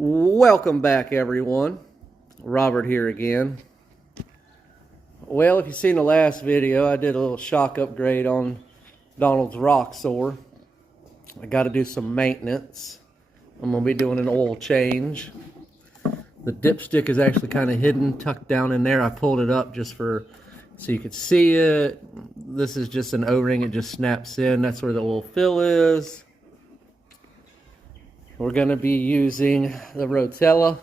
Welcome back, everyone. Robert here again. Well, if you've seen the last video, I did a little shock upgrade on Donald's roxor. I got to do some maintenance. I'm going to be doing an oil change. The dipstick is actually kind of hidden, tucked down in there. I pulled it up just so you could see it. This is just an O-ring. It just snaps in. That's where the oil fill is. We're going to be using the Rotella.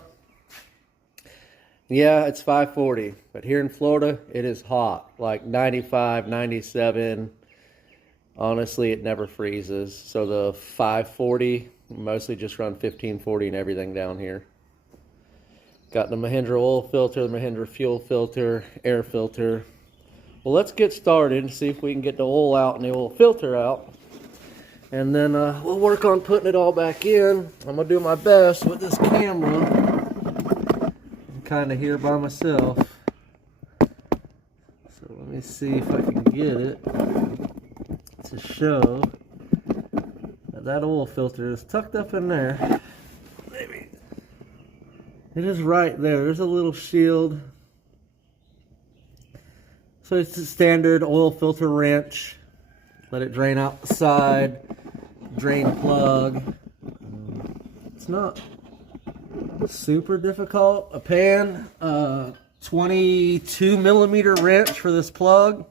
Yeah, it's 540, but here in Florida, it is hot, like 95, 97. Honestly, it never freezes. So the 540, mostly just run 1540 and everything down here. Got the Mahindra oil filter, the Mahindra fuel filter, air filter. Well, let's get started and see if we can get the oil out and the oil filter out. And then we'll work on putting it all back in. I'm going to do my best with this camera. I'm kind of here by myself. So let me see if I can get it to show that oil filter is tucked up in there. Maybe. It is right there. There's a little shield. So it's a standard oil filter wrench. Let it drain out the side. Drain plug. It's not super difficult. A pan, 22 millimeter wrench for this plug.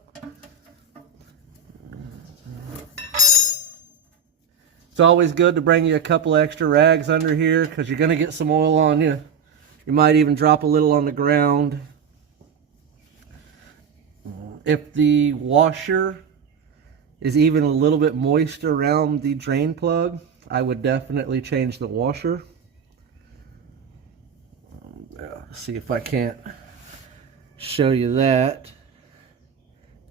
It's always good to bring you a couple extra rags under here because you're going to get some oil on you. You might even drop a little on the ground. If the washer is even a little bit moist around the drain plug, I would definitely change the washer. See if I can't show you that.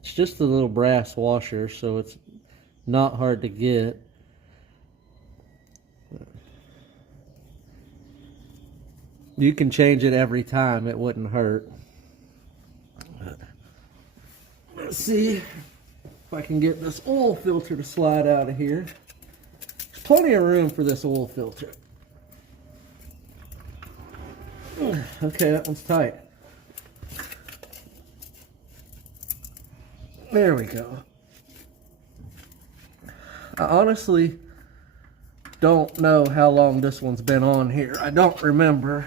It's just a little brass washer, so it's not hard to get. You can change it every time, it wouldn't hurt. Let's see if I can get this oil filter to slide out of here. There's plenty of room for this oil filter. Okay, that one's tight. There we go. I honestly don't know how long this one's been on here. I don't remember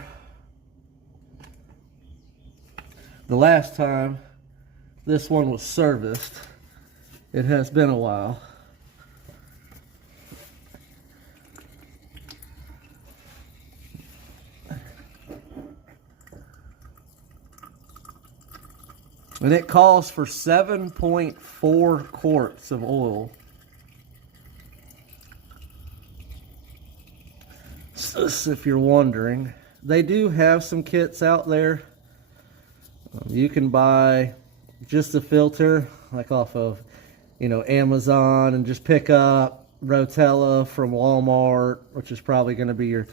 the last time this one was serviced. It has been a while. And it calls for 7.4 quarts of oil. Just if you're wondering, they do have some kits out there. You can buy just a filter, like off of Amazon, and just pick up Rotella from Walmart, which is probably going to be your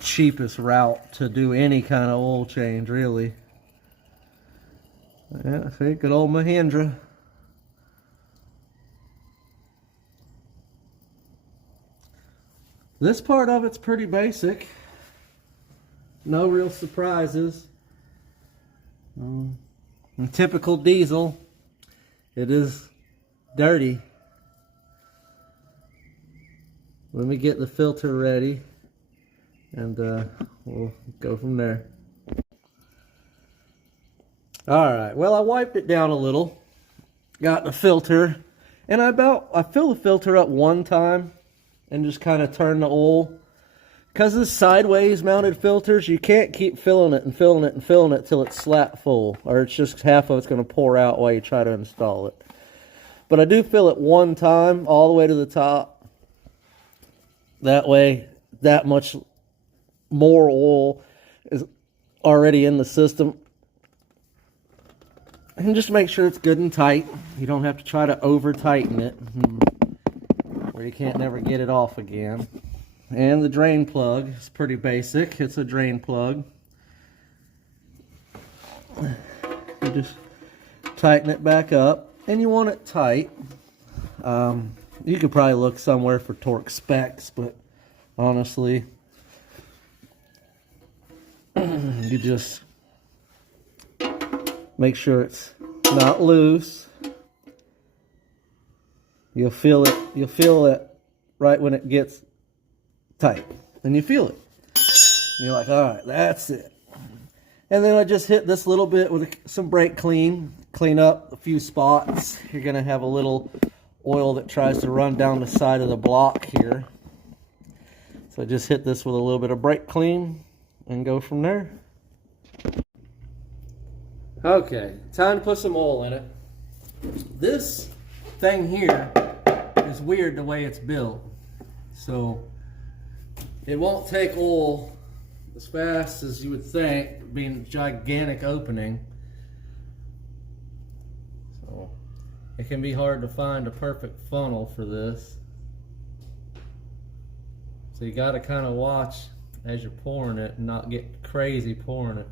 cheapest route to do any kind of oil change, really. Yeah, see, good old Mahindra. This part of it's pretty basic. No real surprises. Typical diesel. It is dirty. Let me get the filter ready and we'll go from there. Alright, well, I wiped it down a little, got the filter, and I fill the filter up one time and just kind of turn the oil. Because it's sideways mounted filters, you can't keep filling it and filling it and filling it till it's slap full, or it's just half of it's going to pour out while you try to install it. But I do fill it one time all the way to the top. That way, that much more oil is already in the system. And just make sure it's good and tight. You don't have to try to over tighten it, or you can't never get it off again. And the drain plug is pretty basic. It's a drain plug. You just tighten it back up, and you want it tight. You could probably look somewhere for torque specs, but honestly, You just make sure it's not loose. You'll feel it right when it gets tight. And you feel it. And you're like, all right, that's it. And then I just hit this little bit with some brake clean up a few spots. You're gonna have a little oil that tries to run down the side of the block here. So I just hit this with a little bit of brake clean and go from there. Okay, time to put some oil in it. This thing here is weird the way it's built. So it won't take oil as fast as you would think, being a gigantic opening. So it can be hard to find a perfect funnel for this. So you got to kind of watch as you're pouring it and not get crazy pouring it.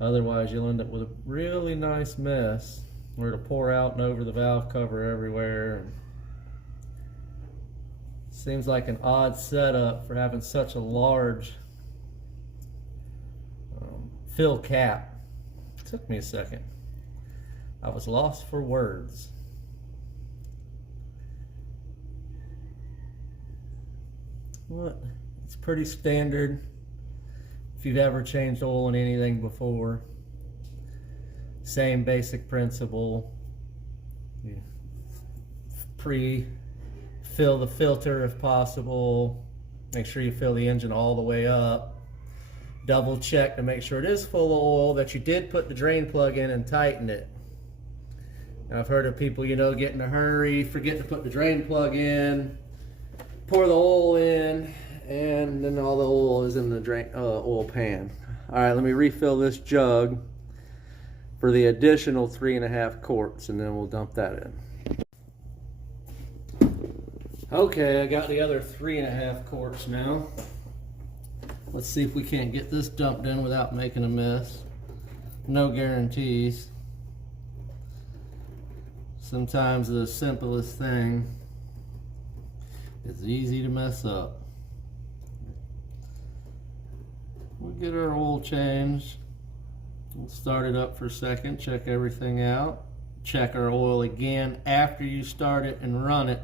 Otherwise you'll end up with a really nice mess where it'll pour out and over the valve cover everywhere. Seems like an odd setup for having such a large fill cap. It took me a second. I was lost for words. What? It's pretty standard if you've ever changed oil in anything before. Same basic principle. You pre-fill the filter if possible. Make sure you fill the engine all the way up. Double check to make sure it is full of oil, that you did put the drain plug in and tighten it. Now, I've heard of people, get in a hurry, forget to put the drain plug in, pour the oil in, and then all the oil is in the oil pan. All right, let me refill this jug for the additional 3.5 quarts, and then we'll dump that in. Okay, I got the other 3.5 quarts now. Let's see if we can't get this dumped in without making a mess. No guarantees. Sometimes the simplest thing is easy to mess up. We'll get our oil changed. We'll start it up for a second, check everything out. Check our oil again after you start it and run it.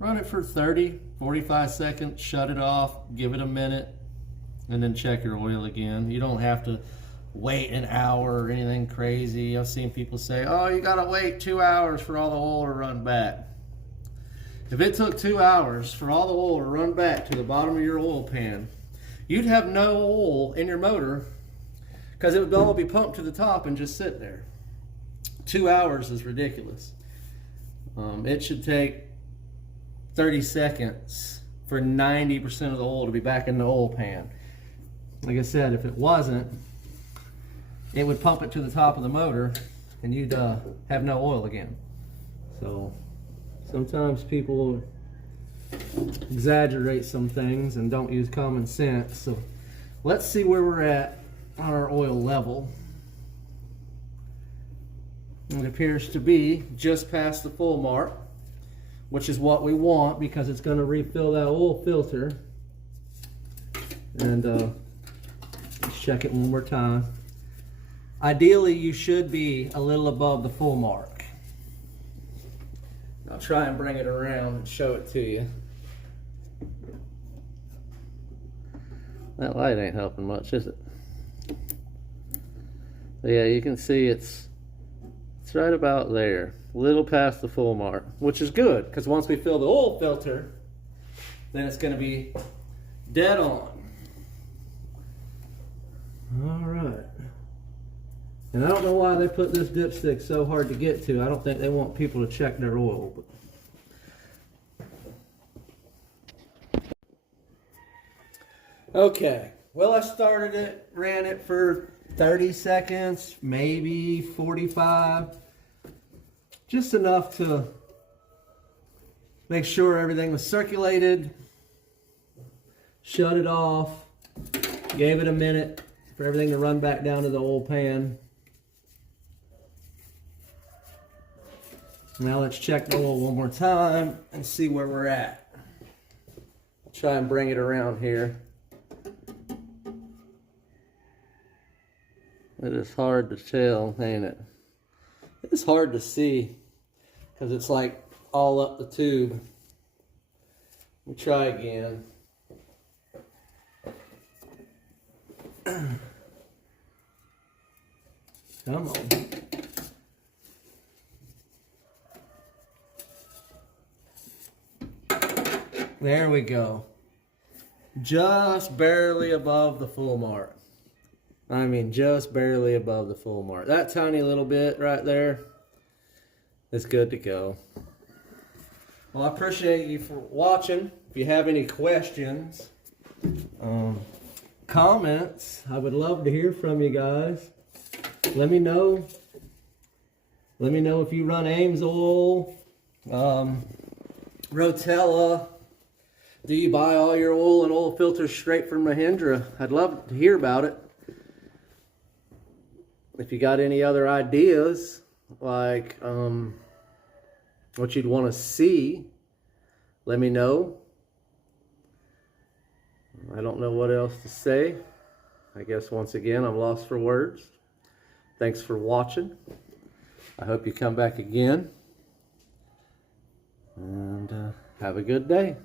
Run it for 30, 45 seconds, shut it off, give it a minute, and then check your oil again. You don't have to wait an hour or anything crazy. I've seen people say, oh, you gotta wait 2 hours for all the oil to run back. If it took 2 hours for all the oil to run back to the bottom of your oil pan, you'd have no oil in your motor because it would all be pumped to the top and just sit there. 2 hours is ridiculous. It should take 30 seconds for 90% of the oil to be back in the oil pan. Like I said, if it wasn't, it would pump it to the top of the motor and you'd have no oil again. So sometimes people exaggerate some things and don't use common sense. So let's see where we're at on our oil level. It appears to be just past the full mark, which is what we want because it's going to refill that oil filter. And let's check it one more time. Ideally, you should be a little above the full mark. I'll try and bring it around and show it to you. That light ain't helping much, is it? But yeah, you can see it's right about there, a little past the full mark, which is good because once we fill the oil filter, then it's going to be dead on. All right. And I don't know why they put this dipstick so hard to get to. I don't think they want people to check their oil. But... Okay, well, I started it, ran it for 30 seconds, maybe 45. Just enough to make sure everything was circulated. Shut it off. Gave it a minute for everything to run back down to the oil pan. Now let's check the oil one more time and see where we're at. I'll try and bring it around here. It is hard to tell, ain't it? It's hard to see because it's like all up the tube. Let me try again. Come on. There we go. Just barely above the full mark. I mean, just barely above the full mark. That tiny little bit right there is good to go. Well, I appreciate you for watching. If you have any questions, comments, I would love to hear from you guys. Let me know. Let me know if you run Ames oil, Rotella. Do you buy all your oil and oil filters straight from Mahindra? I'd love to hear about it. If you got any other ideas, like what you'd want to see, let me know. I don't know what else to say. I guess once again, I'm lost for words. Thanks for watching. I hope you come back again. And have a good day.